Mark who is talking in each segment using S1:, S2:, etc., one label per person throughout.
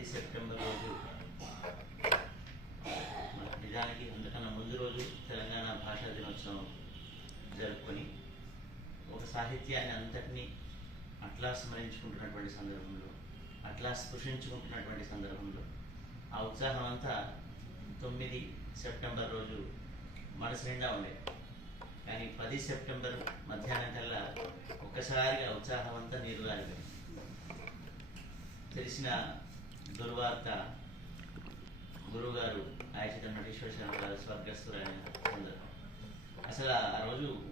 S1: పది సెప్టెంబర్ రోజు. నిజానికి అందుకన్నా ముందు రోజు తెలంగాణ భాషా దినోత్సవం జరుపుకొని ఒక సాహిత్యాన్ని అంతటినీ అట్లా స్మరించుకుంటున్నటువంటి సందర్భంలో అట్లా స్పృశించుకుంటున్నటువంటి సందర్భంలో ఆ ఉత్సాహం అంతా తొమ్మిది సెప్టెంబర్ రోజు మనసు నిండా ఉండే. కానీ పది సెప్టెంబర్ మధ్యాహ్నం కల్లా ఒక్కసారిగా ఉత్సాహం అంతా నీరుగారిపోయింది తెలిసిన దుర్వార్త గురువుగారు ఆయుషిత నటేశ్వర శర్మ గారు స్వర్గస్థులైన సందర్భం. అసలు ఆ రోజు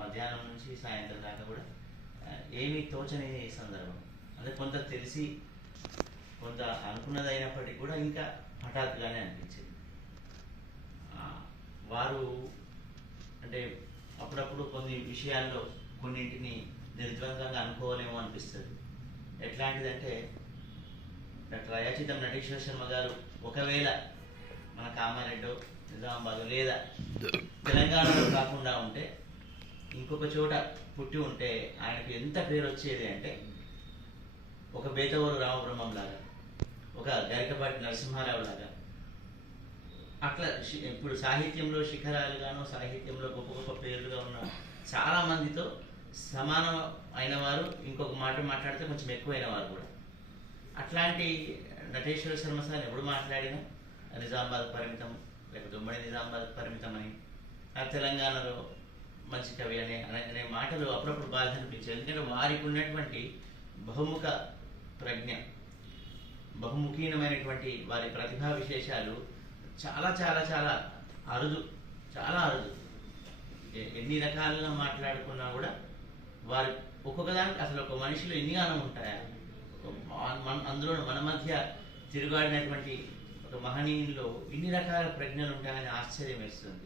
S1: మధ్యాహ్నం నుంచి సాయంత్రం దాకా కూడా ఏమీ తోచని సందర్భం. అంటే కొంత తెలిసి కొంత అనుకున్నది అయినప్పటికీ కూడా ఇంకా హఠాత్తుగానే అనిపించింది. వారు అంటే అప్పుడప్పుడు కొన్ని విషయాల్లో కొన్నింటిని నిర్ద్వందంగా అనుకోలేమో అనిపిస్తుంది. ఎట్లాంటిదంటే డాక్టర్ అయాచితం నటేశ్వర శర్మ గారు ఒకవేళ మన కామారెడ్డో నిజామాబాద్ లేదా తెలంగాణలో కాకుండా ఉంటే ఇంకొక చోట పుట్టి ఉంటే ఆయనకు ఎంత పేరు వచ్చేది అంటే ఒక బేతవరు రామబ్రహ్మం లాగా ఒక గరికపాటి నరసింహారావు లాగా. అట్లా ఇప్పుడు సాహిత్యంలో శిఖరాలుగాను సాహిత్యంలో గొప్ప గొప్ప పేర్లుగా ఉన్న చాలా మందితో సమానం అయిన వారు ఇంకొక మాట మాట్లాడితే కొంచెం ఎక్కువైన వారు కూడా. అట్లాంటి నటేశ్వర శర్మ సార్ ఎప్పుడు మాట్లాడినా నిజామాబాద్ పరిమితం లేక దుమ్మడి నిజామాబాద్ పరిమితం అని ఆ తెలంగాణలో మంచి కవి అనే అనే- మాటలు అప్పుడప్పుడు బాధ అనిపించాయి ఎందుకంటే వారికి ఉన్నటువంటి బహుముఖ ప్రజ్ఞ బహుముఖీనమైనటువంటి వారి ప్రతిభా విశేషాలు చాలా చాలా చాలా అరుదు చాలా అరుదు. ఎన్ని రకాలుగా మాట్లాడుకున్నా కూడా వారు ఒక్కొక్క దానికి అసలు ఒక మనిషిలో ఎన్ని గానం ఉంటాయా? అందులో మన మధ్య తిరుగాడినటువంటి ఒక మహనీయుల్లో ఇన్ని రకాల ప్రజ్ఞలు ఉంటాయని ఆశ్చర్యం వేస్తుంది.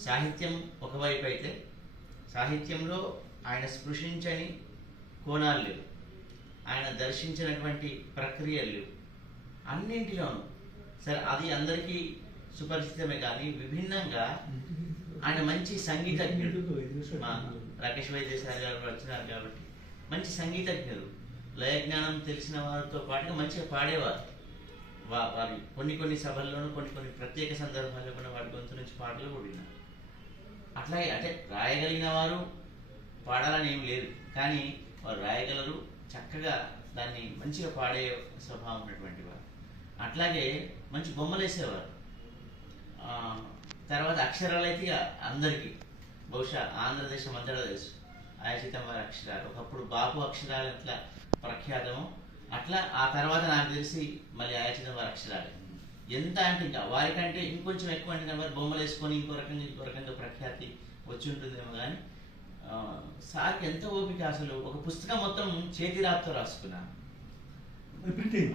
S1: సాహిత్యం ఒకవైపు అయితే సాహిత్యంలో ఆయన స్పృశించని కోణాలు లేవు. ఆయన దర్శించినటువంటి ప్రక్రియలు లేవు. అన్నింటిలోనూ సరే అది అందరికీ సుపరిచితమే కానీ విభిన్నంగా ఆయన మంచి సంగీతజ్ఞుడు. మా రాకేష్ వైద్యశాల గారు వచ్చినారు కాబట్టి మంచి సంగీతజ్ఞులు లయ జ్ఞానం తెలిసిన వారితో పాటుగా మంచిగా పాడేవారు. వా వారి కొన్ని కొన్ని సభల్లోనూ కొన్ని కొన్ని ప్రత్యేక సందర్భాల్లో కూడా వారి గొంతు నుంచి పాటలు కూడా అట్లాగే అంటే రాయగలిగిన వారు పాడాలని ఏం లేదు. కానీ వారు రాయగలరు చక్కగా దాన్ని మంచిగా పాడే స్వభావం ఉన్నటువంటి వారు. అట్లాగే మంచి బొమ్మలు వేసేవారు తర్వాత అక్షరాలు అయితే అందరికీ. బహుశా ఆంధ్రదేశం అంతటా తెలుసు ఆయాచితం వారి అక్షరాలు. ఒకప్పుడు బాపు అక్షరాలు అట్లా ప్రఖ్యాతమో. అట్లా ఆ తర్వాత నాకు తెలిసి మళ్ళీ ఆయాచితం వారి అక్షరాలు. ఎంత అంటే ఇంకా వారికంటే ఇంకొంచెం ఎక్కువ అంటే వారు బొమ్మలు వేసుకొని ఇంకో రకంగా ఇంకో రకంగా ప్రఖ్యాతి వచ్చి ఉంటుందేమో కానీ సార్కి ఎంత ఓపిక అసలు? ఒక పుస్తకం మొత్తం చేతి రాతతో రాసుకున్నాను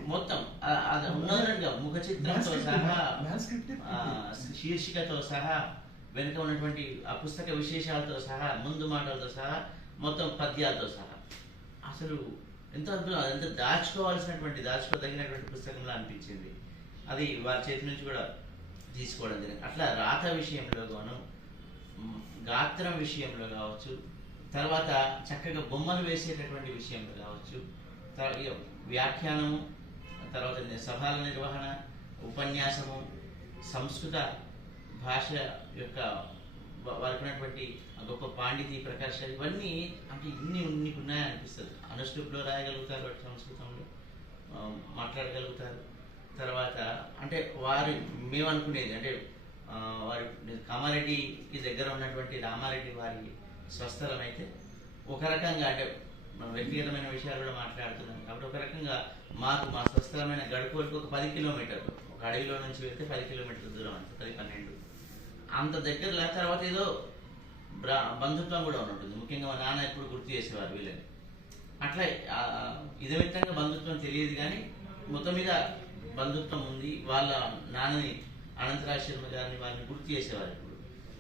S1: మొత్తం. ఉన్నదన్నట్టుగా ముఖ చిత్రంతో సహా శీర్షికతో సహా వెనుక ఉన్నటువంటి ఆ పుస్తక విశేషాలతో సహా ముందు మాటలతో సహా మొత్తం పద్యాలతో సహా. అసలు ఎంత అద్భుతం ఎంత దాచుకోవాల్సినటువంటి దాచుకోదగినటువంటి పుస్తకంలా అనిపించింది. అది వారి చేతి నుంచి కూడా తీసుకోవడం జరిగింది. అట్లా రాత విషయంలో గాను గాత్రం విషయంలో కావచ్చు తర్వాత చక్కగా బొమ్మలు వేసేటటువంటి విషయంలో కావచ్చు వ్యాఖ్యానము తర్వాత సభల నిర్వహణ ఉపన్యాసము సంస్కృత భాష యొక్క వారికి ఉన్నటువంటి గొప్ప పాండితి ప్రకాశాలు ఇవన్నీ అంటే ఇన్ని నీకు ఉన్నాయనిపిస్తుంది అనిపిస్తుంది రాయగలుగుతారు అటు సంస్కృతంలో మాట్లాడగలుగుతారు. తర్వాత అంటే వారి మేము అనుకునేది అంటే వారి కామారెడ్డికి దగ్గర ఉన్నటువంటి రామారెడ్డి వారి స్వస్థలం అయితే ఒక రకంగా అంటే మనం వ్యక్తిగతమైన విషయాలు కూడా మాట్లాడుతున్నాం కాబట్టి ఒక రకంగా మాకు మా స్వస్థలమైన గడుపులకు ఒక పది కిలోమీటర్లు. ఒక అడవిలో నుంచి వెళ్తే పది కిలోమీటర్ల దూరం అంత పది పన్నెండు. అంత దగ్గర తర్వాత ఏదో బ్రా బంధుత్వం కూడా ఉంటుంది ముఖ్యంగా మా నాన్న ఎప్పుడు గుర్తు చేసేవారు వీళ్ళని. అట్లా ఇదమిత్తంగా బంధుత్వం తెలియదు కానీ మొత్తం మీద బంధుత్వం ఉంది. వాళ్ళ నాన్నని అనంతరాజ్ గారిని వారిని గుర్తు చేసేవారు ఇప్పుడు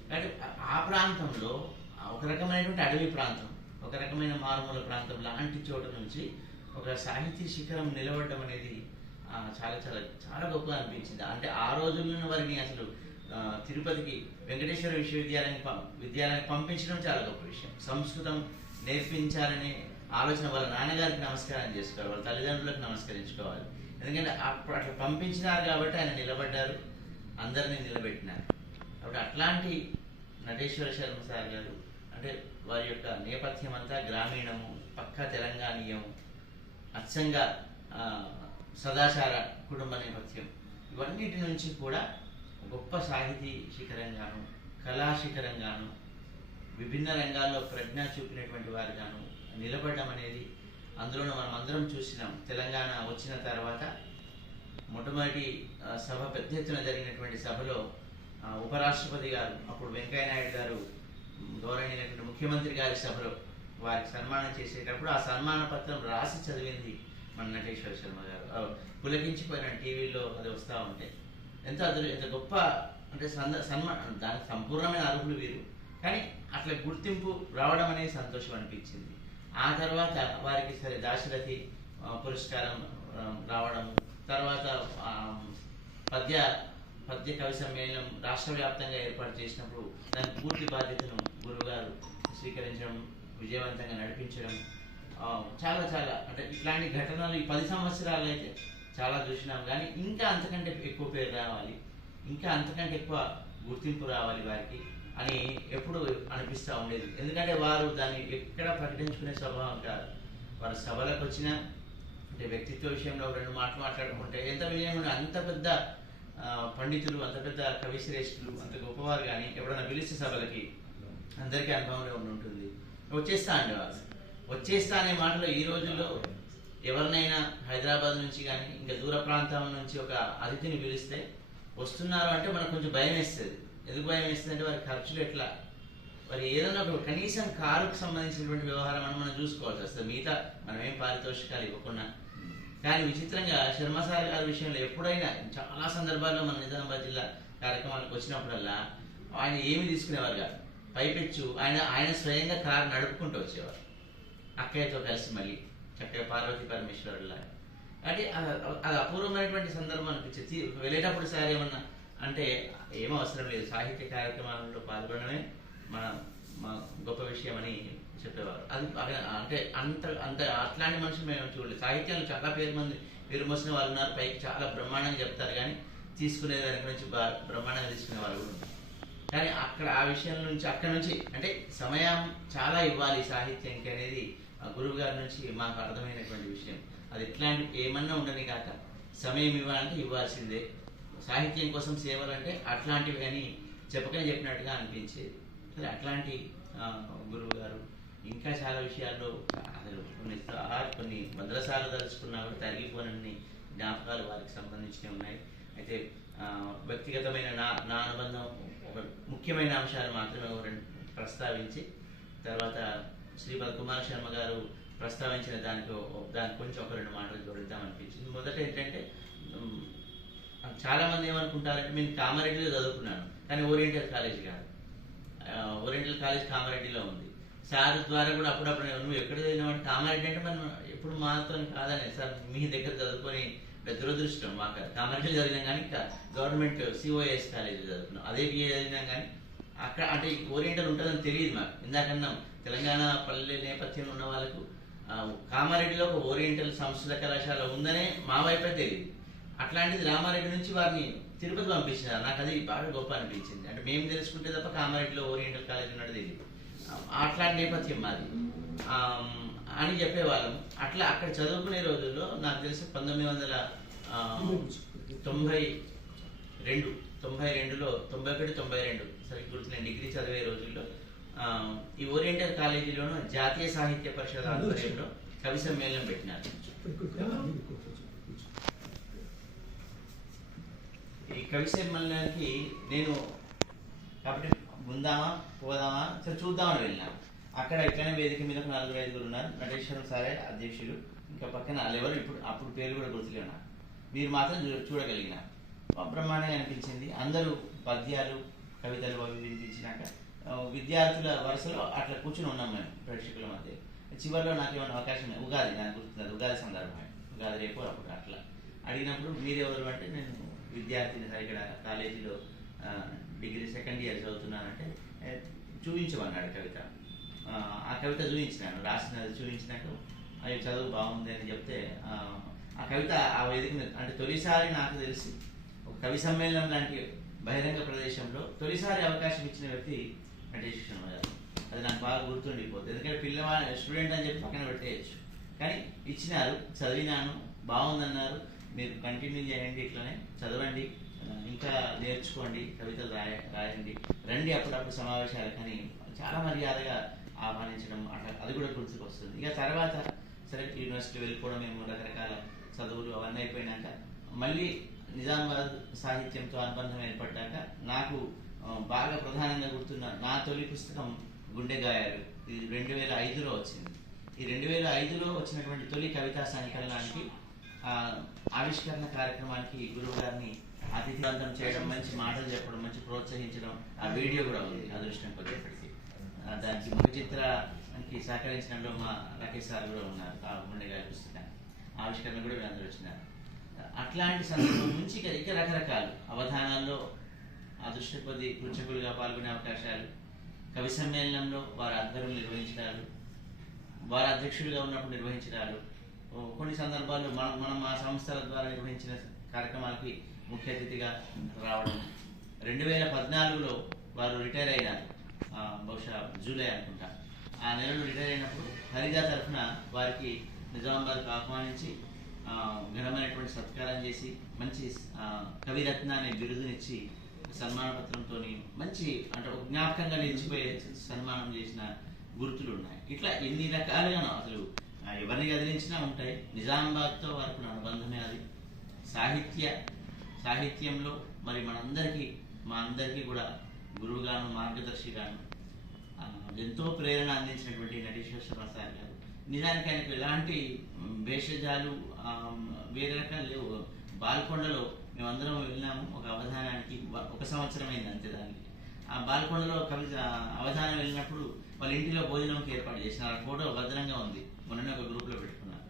S1: కాబట్టి ఆ- ప్రాంతంలో ఒక రకమైనటువంటి అడవి ప్రాంతం ఒక రకమైన మారుమూల ప్రాంతం లాంటి చోట నుంచి ఒక సాహితీ శిఖరం నిలబడడం అనేది చాలా చాలా చాలా గొప్పగా అనిపించింది. అంటే ఆ రోజుల్లో వారిని అసలు తిరుపతికి వెంకటేశ్వర విశ్వవిద్యాలయానికి పం- విద్యాలయానికి పంపించడం చాలా గొప్ప విషయం. సంస్కృతం నేర్పించాలనే ఆలోచన వాళ్ళ నాన్నగారికి నమస్కారం చేసుకోవాలి వాళ్ళ తల్లిదండ్రులకు నమస్కరించుకోవాలి. ఎందుకంటే అప్పుడు అట్లా పంపించినారు కాబట్టి ఆయన నిలబడ్డారు అందరినీ నిలబెట్టినారు. కాబట్టి అట్లాంటి నటేశ్వర శర్మ సార్ గారు అంటే వారి యొక్క నేపథ్యం అంతా గ్రామీణము పక్కా తెలంగాణీయం అచ్చంగా సదాచార కుటుంబ నేపథ్యం ఇవన్నిటి నుంచి కూడా గొప్ప సాహితీ శిఖరంగాను కళా శిఖరంగాను విభిన్న రంగాల్లో ప్రజ్ఞ చూపినటువంటి వారుగాను నిలబడడం అనేది అందులోనూ మనం అందరం చూసినాం. తెలంగాణ వచ్చిన తర్వాత మొట్టమొదటి సభ పెద్ద ఎత్తున జరిగినటువంటి సభలో ఉపరాష్ట్రపతి గారు అప్పుడు వెంకయ్య నాయుడు గారు ధోరణినటువంటి గౌరవనీయులైనటువంటి ముఖ్యమంత్రి గారి సభలో వారికి సన్మానం చేసేటప్పుడు ఆ సన్మాన పత్రం రాసి చదివింది మన నటేశ్వర శర్మ గారు. పులకించిపోయిన టీవీలో అది వస్తూ ఉంటే. ఎంత అదురు ఎంత గొప్ప అంటే సంద సన్మా దానికి సంపూర్ణమైన అర్హులు వీరు. కానీ అట్లా గుర్తింపు రావడం అనేది సంతోషం అనిపించింది. ఆ తర్వాత వారికి సరే దాశరథి పురస్కారం రావడం తర్వాత పద్య పద్య కవి సమ్మేళనం రాష్ట్ర వ్యాప్తంగా ఏర్పాటు చేసినప్పుడు దాని పూర్తి బాధ్యతను గురువుగారు స్వీకరించడం విజయవంతంగా నడిపించడం చాలా చాలా అంటే ఇట్లాంటి ఘటనలు ఈ పది సంవత్సరాలు అయితే చాలా చూసినాం. కానీ ఇంకా అంతకంటే ఎక్కువ పేరు రావాలి. ఇంకా అంతకంటే ఎక్కువ గుర్తింపు రావాలి వారికి అని ఎప్పుడు అనిపిస్తూ ఉండేది. ఎందుకంటే వారు దాన్ని ఎక్కడ ప్రకటించుకునే స్వభావం కాదు. వారు సభలకు వచ్చిన అంటే వ్యక్తిత్వ విషయంలో రెండు మాటలు మాట్లాడుకుంటే ఎంత విజయం అంత పెద్ద పండితులు అంత పెద్ద కవి శ్రేష్ఠులు అంత గొప్పవారు కానీ ఎవరైనా పిలిస్తే సభలకి అందరికీ అనుభవంలో ఉండి ఉంటుంది. వచ్చేస్తా అండి వాళ్ళు. వచ్చేస్తా అనే మాటలో ఈ రోజుల్లో ఎవరినైనా హైదరాబాద్ నుంచి కానీ ఇంకా దూర ప్రాంతం నుంచి ఒక అతిథిని పిలిస్తే వస్తున్నారు అంటే మనకు కొంచెం భయం వేస్తుంది. ఎందుకు భయం వేస్తుంది అంటే వారి ఖర్చులు ఎట్లా? మరి ఏదైనా ఒక కనీసం కారుకు సంబంధించినటువంటి వ్యవహారం అని మనం చూసుకోవాల్సి వస్తుంది మిగతా మనం ఏం పారితోషికాలు ఇవ్వకుండా. కానీ విచిత్రంగా శర్మ సార్ గారి విషయంలో ఎప్పుడైనా చాలా సందర్భాల్లో మన నిజామాబాద్ జిల్లా కార్యక్రమాలకు వచ్చినప్పుడల్లా ఆయన ఏమి తీసుకునేవారు కాదు. పైపెచ్చు ఆయన ఆయన స్వయంగా కారు నడుపుకుంటూ వచ్చేవారు. అక్కయ్యతో కలిసి మళ్ళీ. చక్కగా పార్వతి పరమేశ్వరులా అంటే అది అది అపూర్వమైనటువంటి సందర్భం అనిపించింది. వెళ్ళేటప్పుడు సార్ ఏమన్నా అంటే ఏం అవసరం లేదు సాహిత్య కార్యక్రమాలలో పాల్గొనడమే మన మా గొప్ప విషయం అని చెప్పేవారు. అది అంటే అంత అంత అట్లాంటి మనుషులు మేము చూడలేదు. సాహిత్యంలో చాలా పేరు మంది పేరు మోసిన వాళ్ళు ఉన్నారు. పైకి చాలా బ్రహ్మాండంగా చెప్తారు కానీ తీసుకునే దాని గురించి బా- బ్రహ్మాండంగా తీసుకునే వాళ్ళు కూడా ఉన్నారు. కానీ అక్కడ ఆ విషయం నుంచి అక్కడ నుంచి అంటే సమయం చాలా ఇవ్వాలి సాహిత్యంకి అనేది గురువు గారి నుంచి మాకు అర్థమైనటువంటి విషయం. అది ఇట్లాంటి ఏమన్నా ఉండని కాక సమయం ఇవ్వాలంటే ఇవ్వాల్సిందే. సాహిత్యం కోసం సేవలు అంటే అట్లాంటివి అని చెప్పకనే చెప్పినట్టుగా అనిపించేది సరే అట్లాంటి గురువు గారు ఇంకా చాలా విషయాల్లో అసలు కొన్ని కొన్ని వందల సార్లు తలుచుకున్నా కూడా తరిగిపోనన్ని జ్ఞాపకాలు వారికి సంబంధించినవి ఉన్నాయి. అయితే వ్యక్తిగతమైన నా నా అనుబంధం ఒక ముఖ్యమైన అంశాలు మాత్రమే రెండు ప్రస్తావించి తర్వాత శ్రీపద్ కుమార్ శర్మ గారు ప్రస్తావించిన దానికి ఓ- దానికి కొంచెం ఒక రెండు మాటలు జోడిద్దాం అనిపించింది. మొదట ఏంటంటే చాలామంది ఏమనుకుంటారంటే నేను కామారెడ్డిలో చదువుకున్నాను కానీ ఓరియంటల్ కాలేజ్ కాదు. ఓరియంటల్ కాలేజ్ కామారెడ్డిలో ఉంది. సార్ ద్వారా కూడా అప్పుడప్పుడు నువ్వు ఎక్కడ చదివినావు కామారెడ్డి అంటే మనం ఎప్పుడు మాతో కాదని సార్ మీ దగ్గర చదువుకొని దురదృష్టం మాకు. కామారెడ్డిలో చదివినాం కానీ గవర్నమెంట్ సిఓఎస్ కాలేజీలో చదువుకున్నాం. అదే బిఏ చదివినాం కానీ అక్కడ అంటే ఓరియంటల్ ఉంటుందని తెలియదు మాకు. ఇందాకన్నాం తెలంగాణ పల్లె నేపథ్యంలో ఉన్న వాళ్ళకు కామారెడ్డిలో ఒక ఓరియంటల్ సంస్కృత కళాశాల ఉందనే మా వైపే తెలియదు. అట్లాంటిది రామారెడ్డి నుంచి వారిని తిరుపతి పంపించినారు. నాకు అది బాగా గొప్ప అనిపించింది. అంటే మేము తెలుసుకుంటే తప్ప కామారెడ్డిలో ఓరియంటల్ కాలేజ్ ఉన్నది తెలియదు. అట్లాంటి నేపథ్యం మాది. అని చెప్పేవాళ్ళం. అట్లా అక్కడ చదువుకునే రోజుల్లో నాకు తెలిసి పంతొమ్మిది వందల తొంభై రెండు తొంభై రెండులో తొంభై ఒకటి తొంభై రెండు సరే గుర్తు నేను డిగ్రీ చదివే రోజుల్లో ఆ, ఈ ఓరియంటల్ కాలేజీలోను జాతీయ సాహిత్య పరిషత్ ఆధ్వర్యంలో కవి సమ్మేళనం పెట్టినారు. ఈ కవి సమ్మేళనానికి నేను కాబట్టి ఉందామా పోదామా? సరే చూద్దామని వెళ్ళినా. అక్కడ ఇట్లనే వేదిక మీద ఒక నలుగురు ఐదుగురు ఉన్నారు. నటేశ్వరం సారే అధ్యక్షులు ఇంకా పక్కన వాళ్ళెవరు ఇప్పుడు అప్పుడు పేరు కూడా గుర్తులే ఉన్నారు మీరు మాత్రం చూ- చూడగలిగినారు బ్రహ్మాండంగా అనిపించింది. అందరూ పద్యాలు కవితలు అవి వినిపించినాక విద్యార్థుల వరుసలో అట్లా కూర్చుని ఉన్నాం మేము ప్రేక్షకుల మధ్య. చివరిలో నాకు ఏమైనా అవకాశం ఉంది. ఉగాది నాకు గుర్తుంది ఉగాది సందర్భమే ఉగాది రేపు అప్పుడు అట్లా. అడిగినప్పుడు మీరెవరు అంటే నేను విద్యార్థిని సార్ ఇక్కడ కాలేజీలో డిగ్రీ సెకండ్ ఇయర్ చదువుతున్నానంటే చూపించమన్నాడు కవిత. ఆ, ఆ కవిత చూపించినాను రాసినది చూపించినాక అవి చదువు బాగుంది అని చెప్తే ఆ, ఆ కవిత ఆ వేదిక మీద అంటే తొలిసారి నాకు తెలిసి ఒక కవి సమ్మేళనం లాంటి బహిరంగ ప్రదేశంలో తొలిసారి అవకాశం ఇచ్చిన వ్యక్తి నటేష్ శర్మ గారు. అది నాకు బాగా గుర్తుండిపోతుంది. ఎందుకంటే పిల్లవాడు స్టూడెంట్ అని చెప్పి పక్కన పెట్టేయచ్చు. కానీ ఇచ్చినారు చదివినాను బాగుందన్నారు. మీరు కంటిన్యూ చేయండి ఇట్లనే. చదవండి ఇంకా నేర్చుకోండి కవితలు రాయ రాయండి. రండి అప్పుడప్పుడు సమావేశాలు. కానీ చాలా మర్యాదగా ఆహ్వానించడం అట్లా అది కూడా గుర్తుకు వస్తుంది ఇక తర్వాత సరే యూనివర్సిటీ వెళ్ళిపోవడం మేము రకరకాల చదువులు అవన్నీ అయిపోయినాక మళ్ళీ నిజామాబాద్ సాహిత్యంతో అనుబంధం ఏర్పడ్డాక నాకు బాగా ప్రధానంగా గుర్తున్న నా తొలి పుస్తకం గుండెగాయాలు. ఇది రెండు వేల ఐదులో వచ్చింది. ఈ రెండు వేల ఐదులో వచ్చినటువంటి తొలి కవితా సంకలనానికి ఆవిష్కరణ కార్యక్రమానికి గురువు గారిని అతిథివంతం చేయడం మంచి మాటలు చెప్పడం మంచి ప్రోత్సహించడం ఆ వీడియో కూడా ఉంది అదృష్టం కొద్దిపటికి దానికి ముఖ చిత్రానికి సహకరించడంలో మా రాకేష్ సార్ కూడా ఉన్నారు ఆ గుండెగాయ పుస్తకాన్ని. ఆవిష్కరణ కూడా వీళ్ళందరూ వచ్చినారు. అట్లాంటి సందర్భం నుంచి ఇక ఇక రకరకాలు. అవధానాల్లో అదృష్ట కొద్ది కృచకులుగా పాల్గొనే అవకాశాలు కవి సమ్మేళనంలో వారి ఆధ్వర్యం నిర్వహించడాలు వారి అధ్యక్షుడిగా ఉన్నప్పుడు నిర్వహించడాలు ఓ, కొన్ని సందర్భాల్లో మనం మనం మా సంస్థల ద్వారా నిర్వహించిన కార్యక్రమాలకి ముఖ్య అతిథిగా రావడం. రెండు వేల పద్నాలుగులో వారు రిటైర్ అయినారు. ఆ, బహుశా జూలై అనుకుంటా. ఆ నెలలో రిటైర్ అయినప్పుడు హరిగా తరఫున వారికి నిజామాబాద్కు ఆహ్వానించి ఘనమైనటువంటి సత్కారం చేసి మంచి కవిరత్నాన్ని కవిరత్న అనే బిరుదునిచ్చి సన్మాన పత్రంతో మంచి అంటే జ్ఞాపకంగా నిలిచిపోయే సన్మానం చేసిన గుర్తులు ఉన్నాయి ఇట్లా ఎన్ని రకాలుగానో అసలు ఎవరిని కదిలించినా ఉంటాయి. నిజామాబాద్తో వారికి అనుబంధమే అది. సాహిత్య సాహిత్యంలో మరి మనందరికీ మా అందరికీ కూడా గురువుగాను మార్గదర్శిగాను ఎంతో ప్రేరణ అందించినటువంటి నటేశ్వర శర్మ సార్ గారు. నిజానికి ఆయనకు ఎలాంటి భేషజాలు వేరే రకాలు లేవు. బాల్కొండలో మేమందరం వెళ్ళినాము. ఒక అవధానానికి ఒక సంవత్సరం అయింది అంతే దానికి. ఆ బాల్కొండలో కవి అవధానం వెళ్ళినప్పుడు వాళ్ళ ఇంటిలో భోజనంకి ఏర్పాటు చేసినారు ఆ ఫోటో భద్రంగా ఉంది. మొన్న ఒక గ్రూప్లో పెట్టుకున్నారు.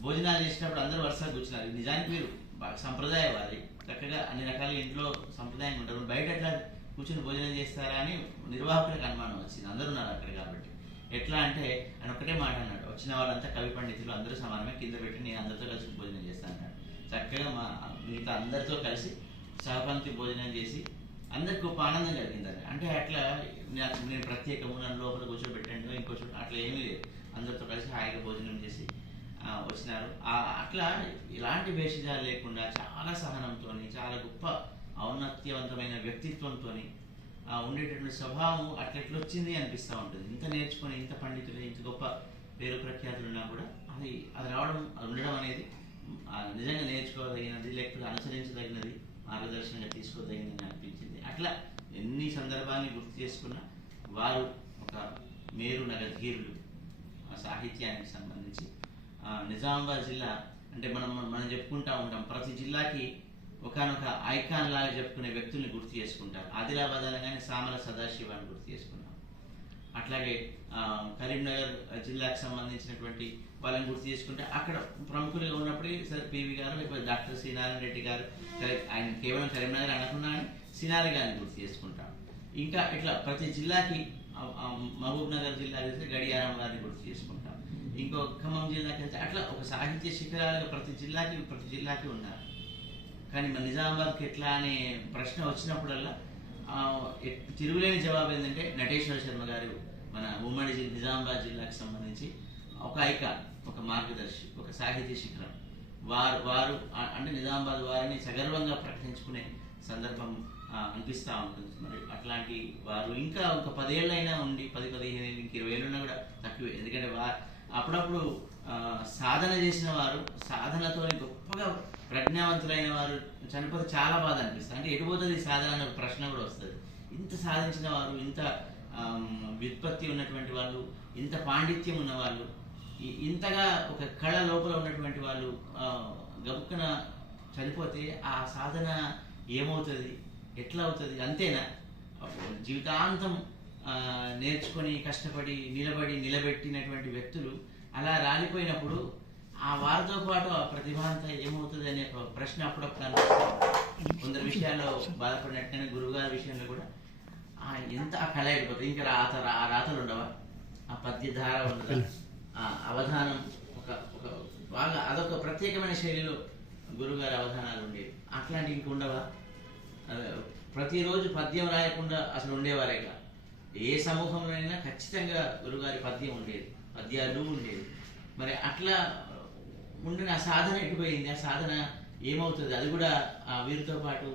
S1: భోజనాలు చేసినప్పుడు అందరూ వరుసగా కూర్చున్నారు. నిజానికి మీరు సంప్రదాయ వారి. చక్కగా అన్ని రకాల ఇంట్లో సంప్రదాయంగా ఉంటారు. బయట ఎట్లా కూర్చొని భోజనం చేస్తారా అని నిర్వాహకులకు అనుమానం వచ్చింది. అందరూ ఉన్నారు అక్కడ కాబట్టి. ఎట్లా అంటే ఆయన ఒకటే మాట అన్నాడు వచ్చిన వాళ్ళంతా కవి పండితులు అందరూ సమానమే కింద పెట్టి నేను అందరితో కలిసి భోజనం చేస్తాను అన్నాడు. చక్కగా మా మిగతా అందరితో కలిసి సహపంక్తి భోజనం చేసి అందరికి గొప్ప ఆనందం కలిగింది అంటే అట్లా నేను ప్రత్యేకము నన్ను లోపల కూర్చోబెట్టండి ఇంకో చోట అట్లా ఏమీ లేదు. అందరితో కలిసి హాయిగా భోజనం చేసి వచ్చినారు. ఆ, అట్లా ఇలాంటి భేషజాలు లేకుండా చాలా సహనంతో చాలా గొప్ప ఔన్నత్యవంతమైన వ్యక్తిత్వంతో ఉండేటటువంటి స్వభావం అట్లా వచ్చింది అనిపిస్తూ ఉంటుంది. ఇంత నేర్చుకొని ఇంత పండితులు ఇంత గొప్ప పేరు ప్రఖ్యాతులు ఉన్నా కూడా అది అది రావడం అది ఉండడం అనేది నిజంగా నేర్చుకోదగినది లేకపోతే అనుసరించదగినది మార్గదర్శనంగా తీసుకోదగినది అనిపించింది. అట్లా ఎన్ని సందర్భాన్ని గుర్తు చేసుకున్నా వారు ఒక మేరు నగధీరులు ఆ సాహిత్యానికి సంబంధించి. నిజామాబాద్ జిల్లా అంటే మనం మనం చెప్పుకుంటా ఉంటాం. ప్రతి జిల్లాకి ఒకనొక ఐకాన్ లాగా చెప్పుకునే వ్యక్తుల్ని గుర్తు చేసుకుంటారు. ఆదిలాబాద్ అనగానే సామల సదాశివాన్ని గుర్తు చేసుకున్నాం అట్లాగే కరీంనగర్ జిల్లాకు సంబంధించినటువంటి వాళ్ళని గుర్తు చేసుకుంటే అక్కడ ప్రముఖులుగా ఉన్నప్పుడు సరే పివి గారు లేకపోతే డాక్టర్ శ్రీనారాయణ రెడ్డి గారు ఆయన కేవలం కరీంనగర్ అనకున్నా కానీ సినారి గారిని గుర్తు చేసుకుంటాం. ఇంకా ఇట్లా ప్రతి జిల్లాకి మహబూబ్ నగర్ జిల్లా వెళ్తే గడియారం గారిని గుర్తు చేసుకుంటాం. ఇంకో ఖమ్మం జిల్లాకి వెళ్తే అట్లా ఒక సాహిత్య శిఖరాలుగా ప్రతి జిల్లాకి ప్రతి జిల్లాకి ఉన్నారు. కానీ మన నిజామాబాద్కి ఎట్లా అనే ప్రశ్న వచ్చినప్పుడల్లా తిరుగులేని జవాబు ఏంటంటే నటేశ్వర శర్మ గారు మన ఉమ్మడి జిల్లా నిజామాబాద్ జిల్లాకు సంబంధించి ఒక ఐకాన్ ఒక మార్గదర్శి ఒక సాహిత్య శిఖరం. వారు వారు అంటే నిజామాబాద్ వారిని సగర్వంగా ప్రకటించుకునే సందర్భం అనిపిస్తూ ఉంటుంది. మరి అట్లాంటి వారు ఇంకా ఒక పదేళ్ళైనా ఉండి పది పదిహేను ఏళ్ళు, ఇంక ఇరవై ఏళ్ళున్నా కూడా తక్కువే. ఎందుకంటే వారు అప్పుడప్పుడు సాధన చేసిన వారు సాధనతో గొప్పగా ప్రజ్ఞావంతులైన వారు చనిపోతే చాలా బాధ అనిపిస్తుంది. అంటే ఎటు పోతుంది? ఈ సాధన అనే ఒక ప్రశ్న కూడా వస్తుంది. ఇంత సాధించిన వారు ఇంత వ్యుత్పత్తి ఉన్నటువంటి వాళ్ళు ఇంత పాండిత్యం ఉన్నవాళ్ళు ఇంతగా ఒక కళ లోపల ఉన్నటువంటి వాళ్ళు ఆ, గబుక్కన చనిపోతే ఆ సాధన ఏమవుతుంది? ఎట్లా అవుతుంది? అంతేనా? జీవితాంతం నేర్చుకొని కష్టపడి నిలబడి నిలబెట్టినటువంటి వ్యక్తులు అలా రాలిపోయినప్పుడు ఆ వారితో పాటు ఆ ప్రతిభాంత ఏమవుతుంది అనే ఒక ప్రశ్న అప్పుడప్పుడు అనిపిస్తుంది. కొందరు విషయాల్లో బాధపడినట్టు గురువు గారి విషయంలో కూడా ఆ ఎంత ఆ కళ అయిపోతుంది. ఇంకా రాత ఆ రాతలు ఉండవా? ఆ పద్యధార ఉన్నదా ఆ అవధానం ఒక ఒక బాగా అదొక ప్రత్యేకమైన శైలిలో గురుగారి అవధానాలు ఉండేవి. అట్లాంటి ఇంక ఉండవా? ప్రతిరోజు పద్యం రాయకుండా అసలు ఉండేవారేగా? ఏ సమూహంలోనైనా ఖచ్చితంగా గురుగారి పద్యం ఉండేది. పద్యాలు ఉండేది మరి అట్లా ఉండిన ఆ సాధన ఎటుపోయింది? ఆ సాధన ఏమవుతుంది? అది కూడా ఆ వీరితో పాటు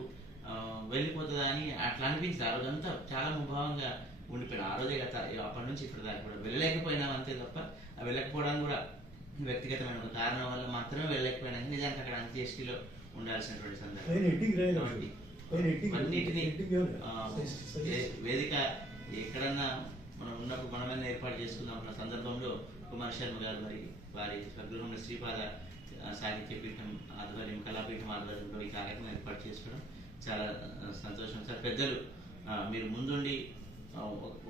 S1: వెళ్ళిపోతుందా అని అట్లా అనిపించింది. ఆ రోజంతా చాలా ముభావంగా ఉండిపోయినా. ఆ రోజే గత అప్పటి నుంచి ఇప్పటి దాకా కూడా వెళ్ళలేకపోయినాం అంతే తప్ప ఆ వెళ్ళకపోవడానికి కూడా వ్యక్తిగతమైన ఒక కారణం వల్ల మాత్రమే వెళ్ళలేకపోయినా. నిజానికి అక్కడ అంత్యేష్టిలో ఉండాల్సినటువంటి సందర్భం. వేదిక ఎక్కడన్నా మనం ఉన్నప్పుడు మనమైనా ఏర్పాటు చేసుకుందాం అన్న సందర్భంలో కుమార్ శర్మ గారు మరి వారి స్వగృహంలో శ్రీపాద సాహిత్య పీఠం ఆధ్వర్యం కళాపీఠం ఆధ్వర్యంలో ఈ కార్యక్రమం ఏర్పాటు చేసుకోవడం చాలా సంతోషం. సార్ పెద్దలు మీరు ముందుండి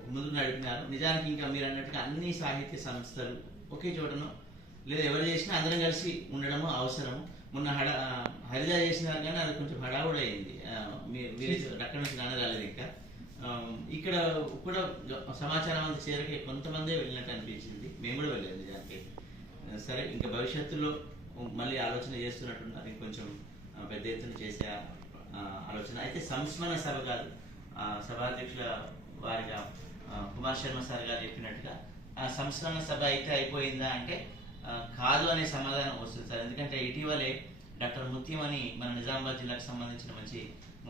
S1: ముందు నడిపినారు నిజానికి ఇంకా మీరు అన్నట్టుగా అన్ని సాహిత్య సంస్థలు ఒకే చోటను లేదా ఎవరు చేసినా అందరం కలిసి ఉండడము అవసరము. మొన్న హడ హరిజా చేసినారు కానీ అది కొంచెం హడావుడి అయింది. ఆ, మీ విలేజ్ అక్కడ నుంచి రాలేదు ఇంకా. ఇక్కడ కూడా సమాచారం అంతా చేరకే కొంతమందే వెళ్ళినట్టు అనిపించింది. మేము కూడా వెళ్ళలేదు నిజానికి. సరే ఇంకా భవిష్యత్తులో మళ్ళీ ఆలోచన చేస్తున్నట్టున్నారు. ఇంకొంచెం పెద్ద ఎత్తున చేసే ఆలోచన. అయితే సంస్మరణ సభ కాదు ఆ, సభాధ్యక్షుల వారిగా కుమార్ శర్మ సార్ గారు చెప్పినట్టుగా ఆ సంస్మరణ సభ అయితే అయిపోయిందా అంటే కాదు అనే సమాధానం వస్తుంది సార్. ఎందుకంటే ఇటీవలే డాక్టర్ ముత్యం అని మన నిజామాబాద్ జిల్లాకు సంబంధించిన మంచి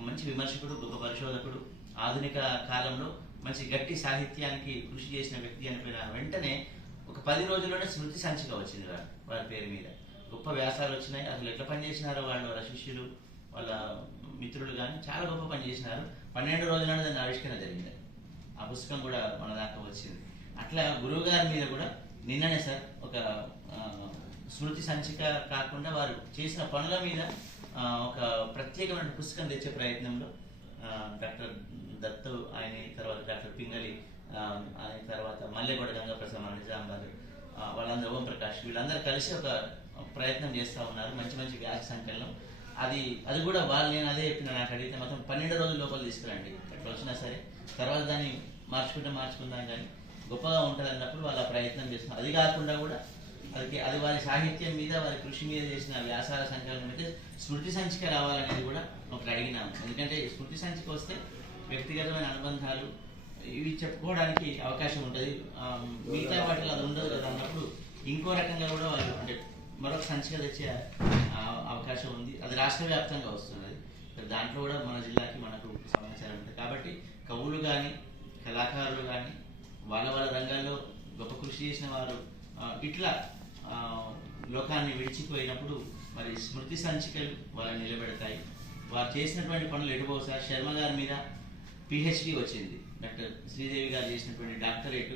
S1: మంచి విమర్శకుడు గొప్ప పరిశోధకుడు ఆధునిక కాలంలో మంచి గట్టి సాహిత్యానికి కృషి చేసిన వ్యక్తి అనిపోయిన వెంటనే ఒక పది రోజుల్లోనే స్మృతి సంచిక వచ్చింది వారి వాళ్ళ పేరు మీద. గొప్ప వ్యాసాలు వచ్చినాయి. అసలు ఎట్లా పనిచేసినారో వాళ్ళు వాళ్ళ శిష్యులు వాళ్ళ మిత్రులు కానీ చాలా గొప్ప పని చేసినారు. పన్నెండు రోజుల్లోనే దాని ఆవిష్కరణ జరిగింది. ఆ పుస్తకం కూడా మన దాకా వచ్చింది. అట్లా గురువు గారి మీద కూడా నిన్ననే సార్ ఒక స్మృతి సంచిక కాకుండా వారు చేసిన పనుల మీద ఒక ప్రత్యేకమైన పుస్తకం తెచ్చే ప్రయత్నంలో డాక్టర్ దత్తు ఆయన తర్వాత డాక్టర్ పింగళి ఆయన తర్వాత మల్లెగొడ గంగాప్రసాద్ మన నిజామాబాద్ వాళ్ళందరూ ఓంప్రకాష్ వీళ్ళందరూ కలిసి ఒక ప్రయత్నం చేస్తూ ఉన్నారు మంచి మంచి వ్యాస సంకలనం. అది అది కూడా వాళ్ళు నేను అదే చెప్పిన నాకు అడిగితే మొత్తం పన్నెండు రోజుల లోపల తీసుకురండి. ఎట్లా వచ్చినా సరే తర్వాత దాన్ని మార్చుకుంటే మార్చుకుందాం కానీ గొప్పగా ఉంటుంది అన్నప్పుడు వాళ్ళు ప్రయత్నం చేస్తున్నారు. అది కాకుండా కూడా అది అది వారి సాహిత్యం మీద వారి కృషి మీద చేసిన వ్యాసాల సంకలనం అయితే స్మృతి సంచిక రావాలనేది కూడా ఒకటి అడిగినాము. ఎందుకంటే స్మృతి సంచిక వస్తే వ్యక్తిగతమైన అనుబంధాలు ఇవి చెప్పుకోవడానికి అవకాశం ఉంటుంది. మిగతా వాటిలో అది ఉండదు కదా అన్నప్పుడు ఇంకో రకంగా కూడా వాళ్ళు అంటే మరొక సంచిక తెచ్చే అవకాశం ఉంది. అది రాష్ట్ర వ్యాప్తంగా వస్తున్నది. దాంట్లో కూడా మన జిల్లాకి మనకు సమాచారం ఉంటుంది. కాబట్టి కవులు కానీ కళాకారులు కానీ వాళ్ళ వాళ్ళ రంగాల్లో గొప్ప కృషి చేసిన వారు ఇట్లా లోకాన్ని విడిచిపోయినప్పుడు మరి స్మృతి సంచికలు వాళ్ళని నిలబెడతాయి. వారు చేసినటువంటి పనులు ఎటుబోసా శర్మ గారి మీద పిహెచ్డి వచ్చింది. డాక్టర్ శ్రీదేవి గారు చేసినటువంటి డాక్టరేట్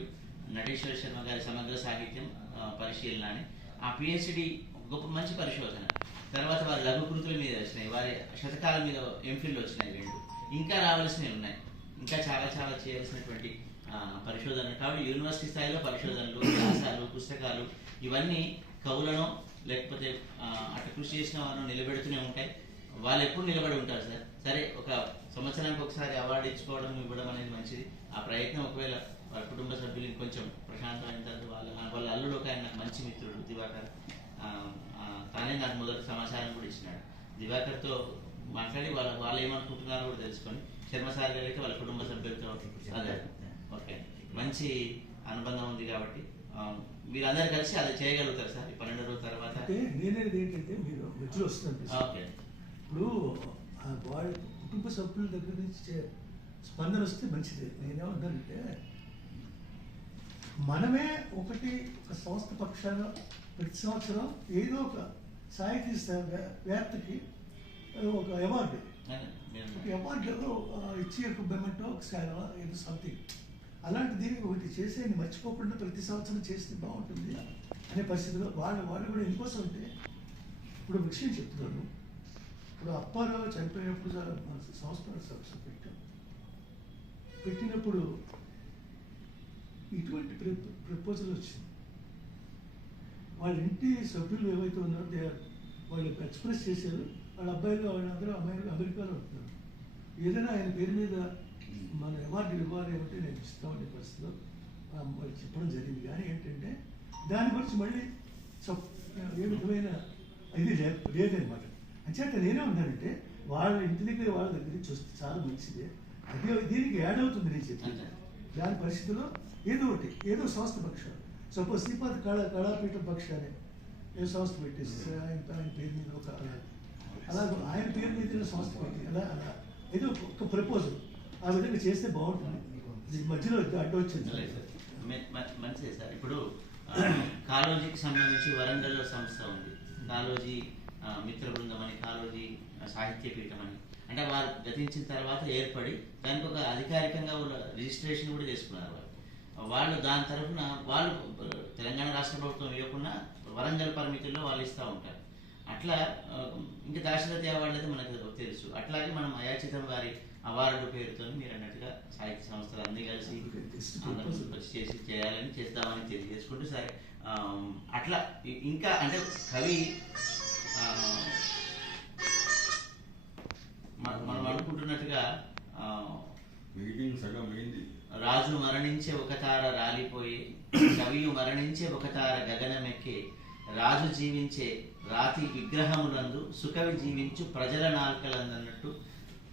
S1: నటేశ్వర శర్మ గారి సమగ్ర సాహిత్యం పరిశీలన అని ఆ పిహెచ్డి గొప్ప మంచి పరిశోధన. తర్వాత వారి లఘు కృతుల మీద వచ్చినాయి. వారి శతకాల మీద ఎంఫిల్ వచ్చినాయి రెండు. ఇంకా రావాల్సినవి ఉన్నాయి. ఇంకా చాలా చాలా చేయాల్సినటువంటి పరిశోధన పరిశోధనలు. కాబట్టి యూనివర్సిటీ స్థాయిలో పరిశోధనలు వ్యాసాలు పుస్తకాలు ఇవన్నీ కవులను లేకపోతే అటు కృషి చేసిన వారిని నిలబెడుతూనే ఉంటాయి. వాళ్ళు ఎప్పుడు నిలబడి ఉంటారు సార్? సరే ఒక సంవత్సరానికి ఒకసారి అవార్డు ఇచ్చుకోవడం ఇవ్వడం అనేది మంచిది. ఆ ప్రయత్నం ఒకవేళ వారి కుటుంబ సభ్యులు ఇంకొంచెం ప్రశాంతమైన తర్వాత వాళ్ళ వాళ్ళ అల్లుడు ఒక ఆయన నాకు మంచి మిత్రుడు దివాకర్. తానే నాకు మొదటి సమాచారం కూడా ఇచ్చినాడు. దివాకర్తో మాట్లాడి వాళ్ళ వాళ్ళు ఏమనుకుంటున్నారో కూడా తెలుసుకొని శర్మ సార్ గారు అయితే వాళ్ళ కుటుంబ సభ్యులతో అదే. ఓకే. మంచి అనుబంధం ఉంది కాబట్టి ఆ, మీరందరూ కలిసి అది చేయగలుగుతారు సార్. ఈ పన్నెండు రోజుల తర్వాత
S2: నేనేది ఏంటంటే మీరు వస్తుంది
S1: ఓకే.
S2: ఇప్పుడు ఆ వాళ్ళ కుటుంబ సభ్యుల దగ్గర నుంచి స్పందన వస్తే మంచిది. నేనేమంటానంటే మనమే ఒకటి ఒక సంస్థ పక్షాన ప్రతి సంవత్సరం ఏదో ఒక సాహితీ వేత్తకి ఒక అవార్డు. ఒక అవార్డు ఏదో ఇచ్చి ఒక బెమెంటో ఏదో సంథింగ్. అలాంటి దీనికి ఒకటి చేసేది మర్చిపోకుండా ప్రతి సంవత్సరం చేస్తే బాగుంటుంది అనే పరిస్థితిలో వాళ్ళు వాళ్ళు కూడా ఎందుకోసం అంటే ఇప్పుడు విషయం చెప్తున్నాను. ఇప్పుడు అప్పారావు చనిపోయినప్పుడు మన సంస్మరణ సభ పెట్టాం. పెట్టినప్పుడు ఇటువంటి ప్రపోజల్ వచ్చింది. వాళ్ళ ఇంటి సభ్యులు ఏవైతే ఉన్నారో దే వాళ్ళు ఎక్స్ప్రెస్ చేశారు. వాళ్ళ అబ్బాయిలు వాళ్ళందరూ అమ్మాయిలు అమెరికాలో ఉంటున్నారు. ఏదైనా ఆయన పేరు మీద మన అవార్డు ఇవ్వాలి అంటే నేను ఇస్తామనే పరిస్థితిలో వాళ్ళు చెప్పడం జరిగింది. కానీ ఏంటంటే దాని గురించి మళ్ళీ ఏ విధమైన ఇది లేదనమాట అంచేత నేనే ఉన్నానంటే వాళ్ళ ఇంటి దగ్గర వాళ్ళ దగ్గర నుంచి వస్తే చాలా మంచిదే. అదే దీనికి యాడ్ అవుతుంది నేను చెప్పింది.
S1: అంతే.
S2: దాని పరిస్థితిలో ఏదో ఒకటి ఏదో సంస్థ పక్షాలు సపోజ్ శ్రీపాద కళా కళాపీఠం పక్షాన్ని ఏ సంస్థ పెట్టేసి ఆయన ఆయన పేరు మీద ఒక అలా అలాగే ఆయన పేరు మీద ఏదో సంస్థ పెట్టి అలా అలా. ఏదో ఒక ప్రపోజల్. ఆ విధంగా చేస్తే బాగుంటుంది. మధ్యలో అడ్డు వచ్చింది.
S1: మంచిదే సార్. ఇప్పుడు కాలోజీకి సంబంధించి వరంగల్లో సంస్థ ఉంది. కాలోజీ మిత్ర బృందం అని కాలోజీ సాహిత్యపీఠం సాహిత్య పీఠం అని. అంటే వారు గతించిన తర్వాత ఏర్పడి దానికి ఒక అధికారికంగా రిజిస్ట్రేషన్ కూడా చేసుకున్నారు వాళ్ళు. వాళ్ళు దాని తరఫున వాళ్ళు తెలంగాణ రాష్ట్ర ప్రభుత్వం ఇవ్వకుండా వరంగల్ పరిమితుల్లో వాళ్ళు ఇస్తూ ఉంటారు. అట్లా ఇంకా దాశరథి అవార్డు అయితే మనకు తెలుసు. అట్లాగే మనం అయాచితం వారి అవార్డు పేరుతో మీరు అన్నట్టుగా సాహిత్య సంస్థలు అన్ని కలిసి అందరం చేసి చేయాలని చేద్దామని తెలియజేసుకుంటూ సరే. అట్లా ఇంకా అంటే కవి మన- అనుకుంటున్నట్టుగా రాజు మరణించే ఒక తార రాలిపోయి కవియు మరణించే ఒక తార గగనమెక్కే రాజు జీవించే రాతి విగ్రహములందు సుకవి జీవించు ప్రజల నాల్కలందన్నట్టు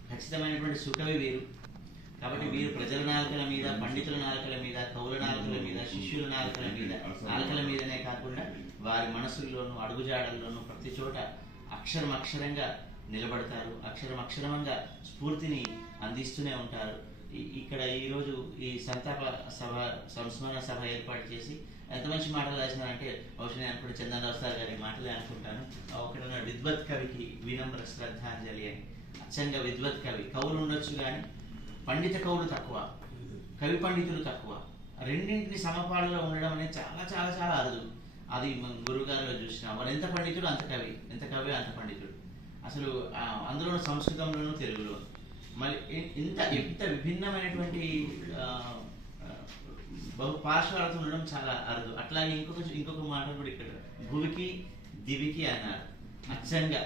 S1: ఖచ్చితమైనటువంటి సుకవి వీరు. కాబట్టి వీరు ప్రజల నాలుకల మీద పండితుల నాలుకల మీద కవుల నాలుకల మీద శిష్యుల నాలుకల మీద నాలుకల మీదనే కాకుండా వారి మనసుల్లోనూ అడుగుజాడల్లోనూ ప్రతి చోట అక్షరం అక్షరంగా నిలబడతారు. అక్షరం అక్షరంగా స్ఫూర్తిని అందిస్తూనే ఉంటారు. ఇక్కడ ఈరోజు ఈ సంతాప సభ సంస్మరణ సభ ఏర్పాటు చేసి ఎంత మంచి మాటలు రాసినారంటే బహుశా నేను అనుకుంటే చందనరావు సార్ గారి మాటలే అనుకుంటాను. ఒకటి విద్వత్ కవికి వినమ్ర శ్రద్ధాంజలి అని. అచ్చంగా విద్వత్ కవి. కవులు ఉండొచ్చు కానీ పండిత కవులు తక్కువ కవి పండితులు తక్కువ. రెండింటిని సమపాలలో ఉండడం అనేది చాలా చాలా చాలా అరుదు. అది మన గురుగారిలో చూసిన వారు ఎంత పండితుడు అంత కవి? ఎంత కవి అంత పండితుడు? అసలు అందులోనూ అందులో సంస్కృతంలోనూ తెలుగులో. మరి ఇంత ఎంత విభిన్నమైనటువంటి బహు పార్శ్వాలతో ఉండడం చాలా అరుదు. అట్లాగే ఇంకొక ఇంకొక మాట కూడా ఇక్కడ భూమికి దివికి అన్నారు. అచ్చంగా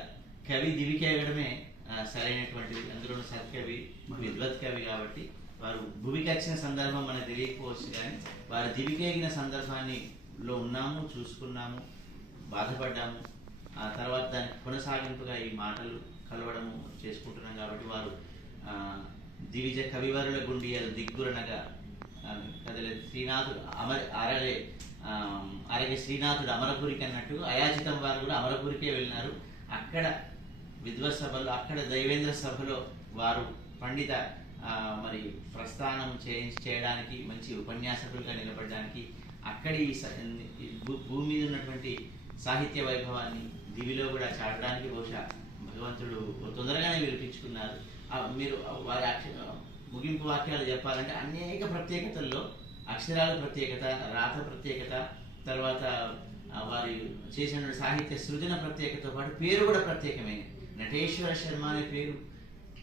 S1: కవి దివికి అవ్వడమే సరైనటువంటివి సరైనటువంటిది. అందులో సత్కవి విద్వత్ కవి కాబట్టి వారు భూమికి వచ్చిన సందర్భం మనకు తెలియకపోవచ్చు కానీ వారు దివికేగిన సందర్భాన్ని లో ఉన్నాము చూసుకున్నాము బాధపడ్డాము. ఆ తర్వాత దానికి కొనసాగింపుగా ఈ మాటలు కలవడము చేసుకుంటున్నాం కాబట్టి వారు దివిజ కవివరుల గుండియలు దిగ్గురనగా ఆ, కదలే శ్రీనాథుడు అమర అరలే ఆ, అరగే శ్రీనాథుడు అమరపురికి అన్నట్టు అయాచితం వారు కూడా అమరపురికే వెళ్ళినారు. అక్కడ విద్వత్ అక్కడ దైవేంద్ర సభలో వారు పండిత మరి ప్రస్థానం చేయించి చేయడానికి మంచి ఉపన్యాసకులుగా నిలబడడానికి అక్కడి భూ- భూమి మీద ఉన్నటువంటి సాహిత్య వైభవాన్ని దివిలో కూడా చాటడానికి బహుశా భగవంతుడు తొందరగానే వినిపించుకున్నారు. మీరు వారి అక్ష- ముగింపు వాక్యాలు చెప్పాలంటే అనేక ప్రత్యేకతల్లో అక్షరాల ప్రత్యేకత రాత ప్రత్యేకత తర్వాత వారి చేసిన సాహిత్య సృజన ప్రత్యేకతో పాటు పేరు కూడా ప్రత్యేకమైనది. నటేశ్వర శర్మ అనే పేరు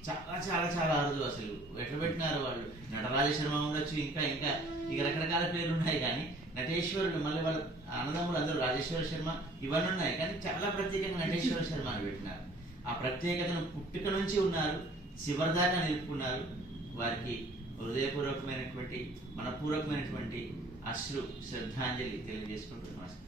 S1: చాలా చాలా చాలా అరుదు అసలు. ఎట్లా పెట్టినారు వాళ్ళు? నటరాజ శర్మ ఉండొచ్చు ఇంకా ఇంకా. ఇక రకరకాల పేర్లు ఉన్నాయి కానీ నటేశ్వరుడు మళ్ళీ వాళ్ళ అన్నదమ్ములు అందరూ రాజేశ్వర శర్మ ఇవన్నీ ఉన్నాయి కానీ చాలా ప్రత్యేకంగా నటేశ్వర శర్మ అని పెట్టినారు. ఆ ప్రత్యేకతను పుట్టుక నుంచి ఉన్నారు చివరి నిలుపుకున్నారు. వారికి హృదయపూర్వకమైనటువంటి మనపూర్వకమైనటువంటి అశ్రు శ్రద్ధాంజలి తెలియజేసుకుంటూ నమస్కారం